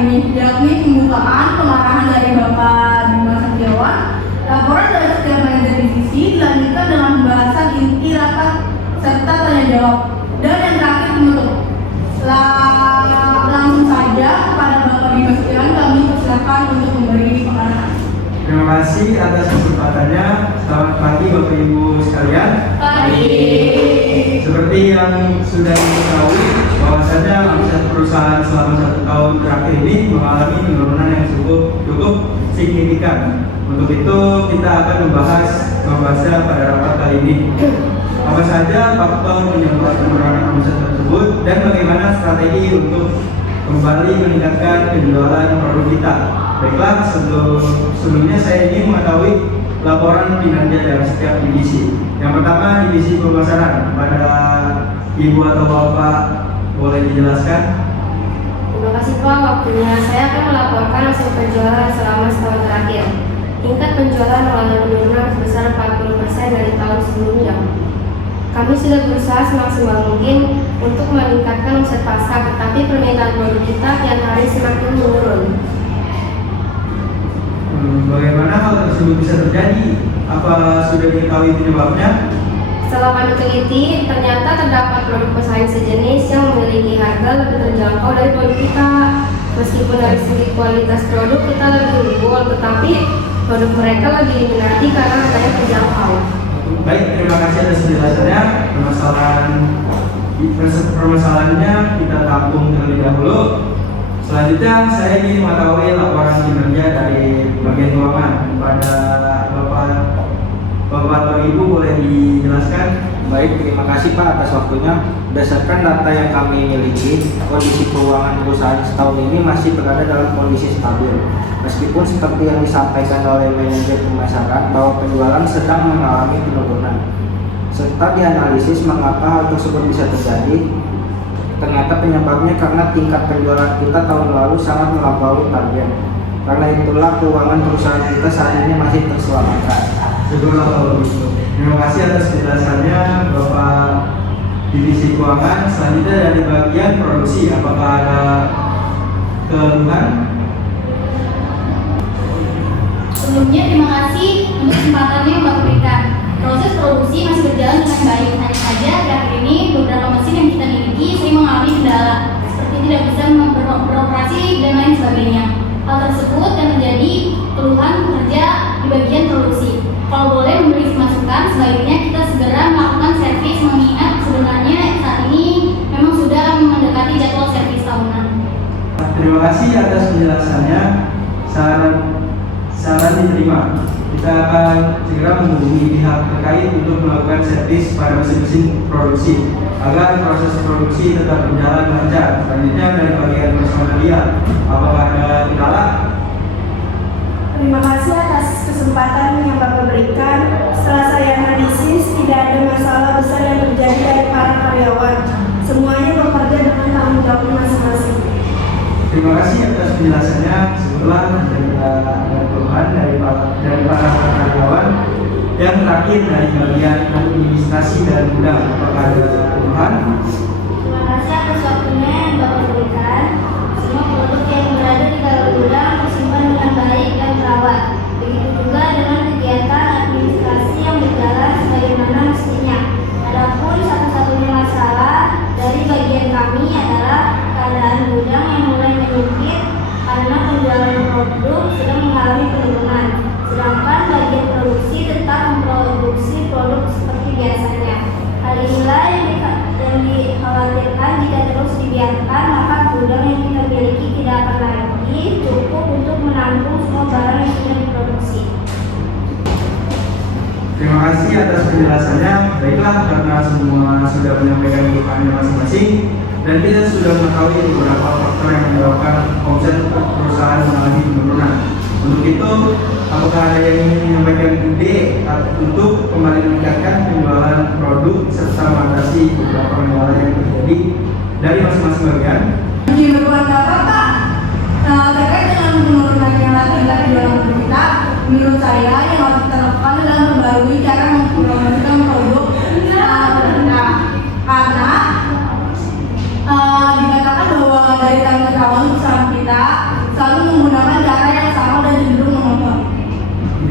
ini, yakni pembukaan pengarahan dari Bapak Dimas Setiawan. Laporan dari setiap manajer divisi dilanjutkan dengan pembahasan inti rapat serta tanya jawab. Dan yang terakhir penutup. Langsung saja kepada Bapak Dimas Setiawan kami persilakan untuk memberi pengarahan. Terima kasih atas kesempatannya. Selamat pagi Bapak Ibu sekalian. Pagi. Seperti yang sudah diketahui, bahwasanya omset perusahaan selama 1 tahun terakhir ini mengalami penurunan yang cukup signifikan. Untuk itu kita akan membahasnya pada rapat kali ini. Apa saja faktor penyebab penurunan omset tersebut dan bagaimana strategi untuk kembali meningkatkan penjualan produk kita. Baiklah, sebelumnya saya ingin mengetahui laporan kinerja dari setiap divisi. Yang pertama, divisi pemasaran. Pada Ibu atau Bapak boleh dijelaskan? Terima kasih Pak, waktunya. Saya akan melaporkan hasil penjualan selama setahun terakhir. Tingkat penjualan mengalami penurunan sebesar 40% dari tahun sebelumnya. Kami sudah berusaha semaksimal mungkin untuk meningkatkan omset pasar, tetapi permintaan produk kita tiap hari semakin menurun. Bagaimana hal tersebut bisa terjadi? Apa sudah diketahui penyebabnya? Setelah kami teliti, ternyata terdapat produk pesaing sejenis yang memiliki harga lebih terjangkau dari produk kita. Meskipun dari segi kualitas produk kita lebih unggul, tetapi produk mereka lebih diminati karena harganya terjangkau. Baik, terima kasih atas penjelasannya. Permasalahannya kita tampung terlebih dahulu. Selanjutnya saya ingin mengetahui laporan kinerja dari bagian keuangan. Pada Bapak atau Ibu boleh dijelaskan? Baik, terima kasih Pak atas waktunya. Berdasarkan data yang kami miliki, kondisi keuangan perusahaan setahun ini masih berada dalam kondisi stabil. Meskipun seperti yang disampaikan oleh manajer pemasaran bahwa penjualan sedang mengalami penurunan. Serta dianalisis mengapa hal tersebut bisa terjadi. Ternyata penyebabnya karena tingkat penjualan kita tahun lalu sangat melampaui target. Karena itulah keuangan perusahaan kita saat ini masih terselamatkan. Syukurlah kalau begitu. Terima kasih atas penjelasannya Bapak Divisi Keuangan. Selanjutnya dari bagian produksi, apakah ada keluhan? Sebelumnya terima kasih untuk kesempatannya yang Bapak berikan. Proses produksi masih berjalan dengan baik. Hanya saja akhir ini beberapa mesin yang kita miliki sering mengalami kendala, seperti tidak bisa beroperasi dan lain sebagainya. Hal tersebut yang menjadi keluhan pekerja di bagian produksi. Kalau boleh memberi masukan, sebaiknya kita segera melakukan servis, mengingat sebenarnya saat ini memang sudah mendekati jadwal servis tahunan. Terima kasih atas penjelasannya. Saran diterima. Kita akan segera menghubungi pihak terkait untuk melakukan servis pada mesin-mesin produksi agar proses produksi tetap berjalan lancar. Selanjutnya dari bagian personalia, apakah ada kendala? Terima kasih atas kesempatan yang Bapak berikan. Setelah saya analisis, tidak ada masalah besar yang terjadi dari para karyawan. Semuanya bekerja dengan tanggung jawab masing-masing. Terima kasih atas penjelasannya. Setelah ada keluhan dari para karyawan. Yang terakhir dari bagian administrasi dan gudang, apakah ada keluhan? Terima kasih atas waktunya yang Bapak berikan. Semua produk yang berada di dalam gudang tersimpan dengan baik dan terawat. Begitu juga dengan kegiatan administrasi yang berjalan sebagaimana mestinya. Adapun satu-satunya masalah dari bagian kami adalah keadaan gudang yang mulai menyempit karena penjualan produk sedang mengalami penurunan. Sedangkan bagian produksi tetap memproduksi produk seperti biasanya. Hal inilah yang dikhawatirkan jika terus dibiarkan, maka gudang yang kita miliki tidak akan lagi cukup untuk menampung semua barang yang sudah diproduksi. Terima kasih atas penjelasannya. Baiklah, karena semua sudah menyampaikan keluhannya masing-masing dan kita sudah mengetahui beberapa faktor yang menyebabkan omset perusahaan mengalami penurunan. Untuk itu, apakah ada yang ingin menyampaikan ide untuk kembali meningkatkan penjualan produk serta mengatasi beberapa kendala yang terjadi dari masing-masing bagian? Menurut Bapak, terkait dengan penurunan yang terjadi dalam produk kita, menurut saya yang harus kita lakukan adalah memperbarui cara mempromosikan produk kita, karena dikatakan bahwa dari tahun ke tahun perusahaan kita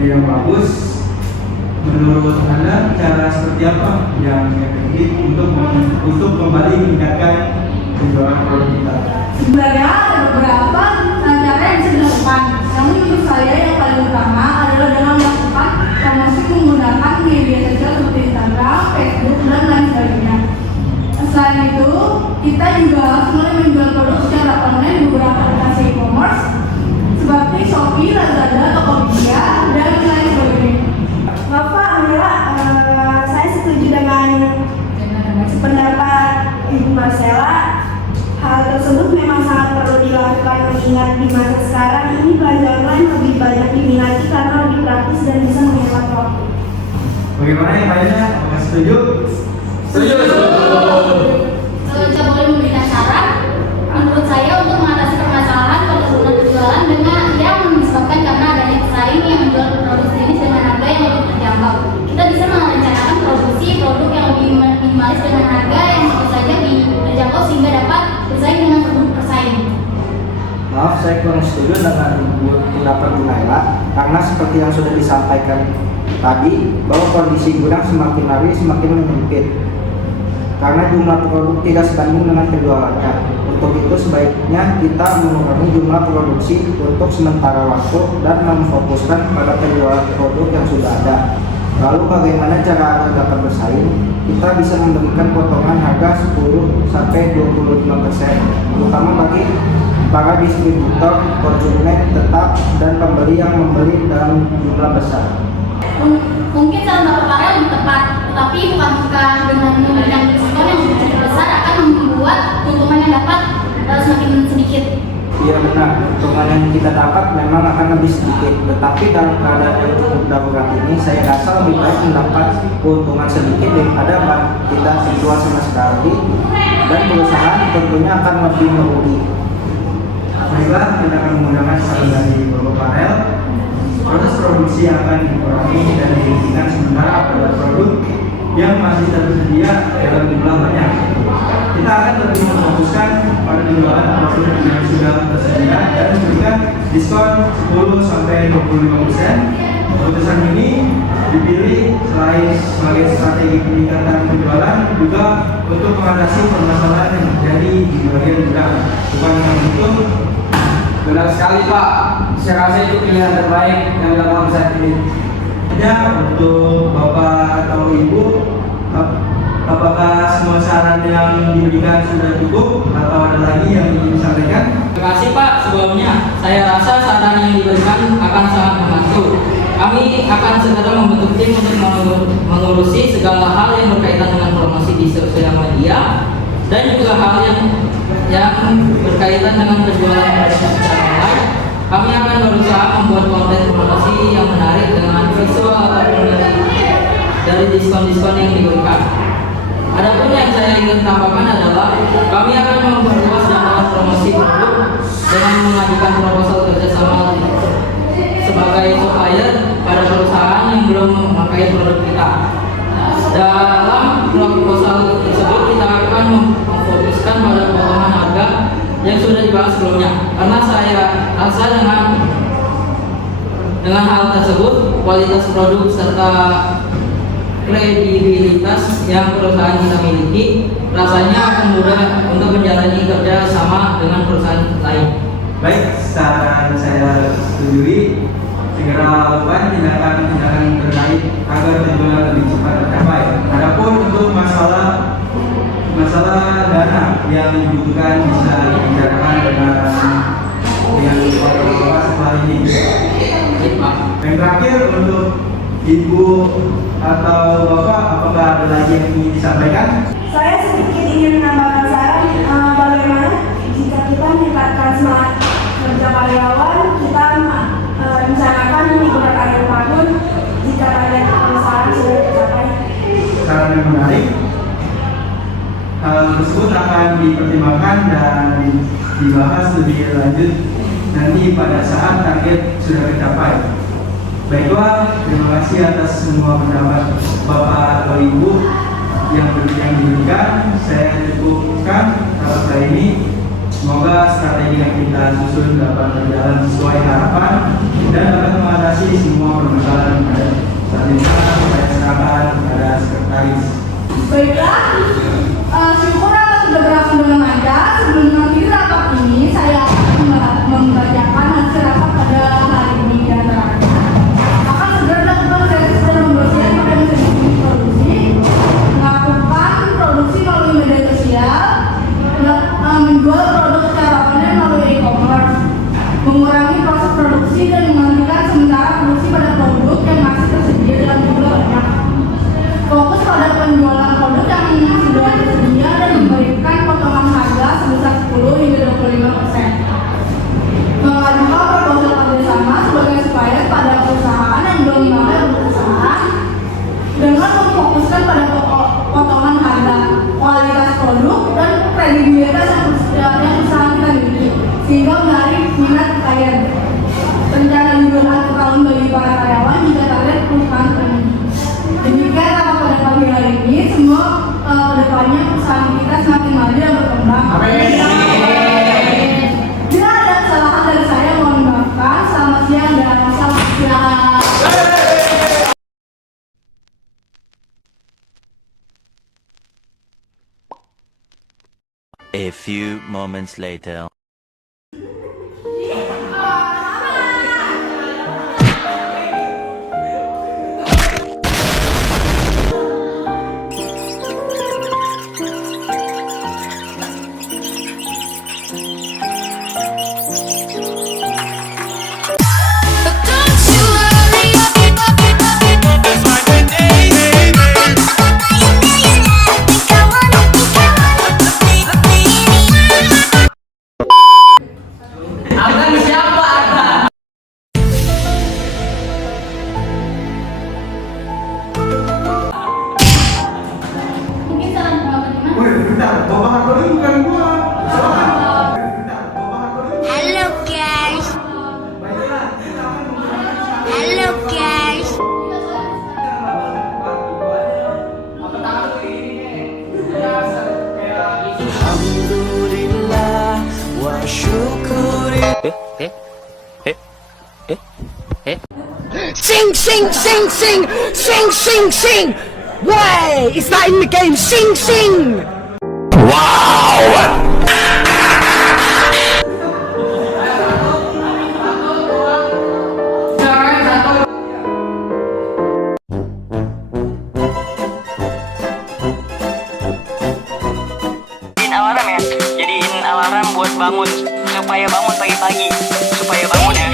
yang bagus. Menurut Anda cara seperti apa yang efektif untuk kembali meningkatkan penjualan produk kita? Sebenarnya ada beberapa cara yang bisa dilakukan. Namun menurut saya yang paling utama adalah dengan melakukan promosi menggunakan media sosial seperti Instagram, Facebook, dan lain sebagainya. Selain itu, kita juga harus mulai menjual produk secara online di beberapa aplikasi e-commerce seperti Shopee, Lazada, Tokopedia, dan lain sebagainya. Bapak, Amira, saya setuju dengan pendapat Ibu Marcella. Hal tersebut memang sangat perlu dilakukan mengingat di masa sekarang ini belanja online lebih banyak diminati karena lebih praktis dan bisa menghemat waktu. Bagaimana yang lainnya? Apakah setuju? Setuju. Coba boleh memberikan saran menurut saya untuk mengatasi permasalahan penurunan penjualan dengan yang disebabkan karena adanya pesaing yang menjual produk sejenis dengan harga yang lebih terjangkau. Kita bisa merencanakan produksi produk yang lebih minimalis dengan harga yang tentu saja terjangkau sehingga dapat bersaing dengan produk pesaing. Maaf, saya kurang setuju dengan pendapat Bu Naila karena seperti yang sudah disampaikan tadi bahwa kondisi gudang semakin hari semakin menyempit karena jumlah produk tidak sebanding dengan penjualannya. Untuk itu sebaiknya kita mengurangi jumlah produksi untuk sementara waktu dan memfokuskan pada penjualan produk yang sudah ada. Lalu bagaimana cara agar dapat bersaing? Kita bisa memberikan potongan harga 10-25%, terutama bagi para distributor, konsumen tetap, dan pembeli yang membeli dalam jumlah besar. Mungkin saran Bapak Farel lebih tepat, tetapi bukankah dengan memberikan diskon yang cukup besar akan membuat keuntungan yang dapat semakin sedikit? Iya benar, keuntungan yang kita dapat memang akan lebih sedikit, tetapi dalam keadaan yang cukup darurat ini saya rasa lebih baik mendapat keuntungan sedikit daripada kita jual sama sekali dan perusahaan tentunya akan lebih merugi. Baiklah, kita akan menggunakan saran dari Bapak Farel. Proses produksi akan dikurangi dan dihentikan sementara pada produk yang masih tersedia dalam jumlah banyak. Kita akan lebih memfokuskan pada penjualan produk yang sudah tersedia dan memberikan diskon 10-25%. Keputusan ini dipilih selain sebagai strategi peningkatan penjualan juga untuk mengatasi permasalahan yang terjadi di bagian gudang. Bukan hanya itu. Benar sekali Pak, saya rasa itu pilihan terbaik yang dilakukan saat ini. Untuk Bapak atau Ibu, apakah semua saran yang diberikan sudah cukup atau ada lagi yang ingin disampaikan? Terima kasih Pak. Sebelumnya, saya rasa saran yang diberikan akan sangat membantu. Kami akan segera membentuk tim untuk mengurusi segala hal yang berkaitan dengan promosi di sosial media dan juga hal yang berkaitan dengan penjualan produk secara online. Kami akan berusaha membuat konten promosi yang menarik dengan visual ataupun dari diskon-diskon yang diberikan. Adapun yang saya ingin tambahkan adalah kami akan memperluas jangkauan promosi produk dengan mengajukan proposal kerjasama sebagai supplier pada perusahaan yang belum memakai produk kita. Dalam proposal tersebut kita akan memfokuskan pada potongan harga yang sudah dibahas sebelumnya, karena saya rasa dengan hal tersebut kualitas produk serta kredibilitas yang perusahaan kita miliki rasanya akan mudah untuk menjalani kerja sama dengan perusahaan lain. Baik, saran saya setujui. Segera lakukan tindakan-tindakan terkait agar tujuan lebih cepat tercapai. Adapun untuk masalah dana yang dibutuhkan bisa dibicarakan dengan Bapak setelah ini. Yang terakhir untuk Ibu atau Bapak, apakah ada lagi yang ingin disampaikan? Saya sedikit ingin menambahkan saran bagaimana jika kita meningkatkan semangat kerja karyawan, kita rencanakan liburan akhir tahun jika target perusahaan sudah tercapai. Saran yang menarik. Hal tersebut akan dipertimbangkan dan dibahas lebih lanjut nanti pada saat target sudah tercapai. Baiklah, terima kasih atas semua pendapat Bapak atau Ibu yang diberikan. Saya cukupkan atas kali ini. Semoga strategi yang kita susun dapat berjalan sesuai harapan dan dapat mengatasi semua permasalahan yang ada. Selanjutnya saya serahkan kepada sekretaris. Baiklah, syukur atas sudah berlangsung dengan lancar. Sebelum mengakhiri rapat ini, saya akan membacakan hasil rapat pada hari ini dan terakhir. Akan segera dilakukan reses dan pembersihan pada mesin produksi, melakukan produksi melalui media sosial, menjual produk secara online melalui e-commerce, mengurangi proses produksi dan menghentikan sementara produksi pada produk yang masih tersedia dalam jumlah banyak. Fokus pada penjualan produk yang sudah tersedia dan memberikan potongan harga sebesar 10 hingga 25%. Mengajukan proposal kerjasama sebagai supplier pada perusahaan yang belum memulai berusaha dengan memfokuskan pada potongan harga, kualitas produk, dan kredibilitas yang usaha kita miliki sehingga menarik minat klien. Rencana libur akhir tahun bagi para karyawan jika target perusahaan terpenuhi. Demikian rapat pada pagi hari ini. Semua kedepannya perusahaan kita semakin maju dan berkembang. Bila ada kesalahan dari saya, mohon dimaafkan. Selamat siang dan salam siang. A few moments later. Mungkin saran Bapak gimana? Woi, bentar, Bapak Harto ini bukan gua. Bentar, Bapak Harto ini. Halo guys. Baiklah, kita akan menggunakan Halo guys. Alhamdulillah wa syukuri. Sing, sing, sing, sing, sing, sing, sing. Way, it's not in the game. Sing, sing. Jadiin alarm ya, jadiin alarm buat bangun supaya bangun pagi-pagi, supaya bangun ya.